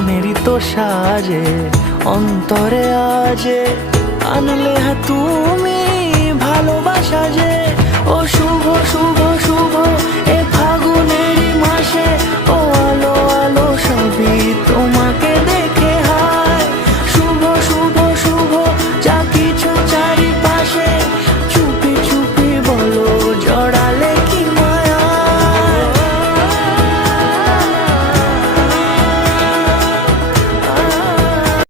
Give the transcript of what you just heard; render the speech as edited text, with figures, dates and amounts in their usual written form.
মনেরই তো সাজে অন্তরে আজে আনলে তুমি ভালোবাসা যে। ও শুভ শুভ শুভ এ ফাগুনেরই মাসে, ও আলো আলো সবই তোমার।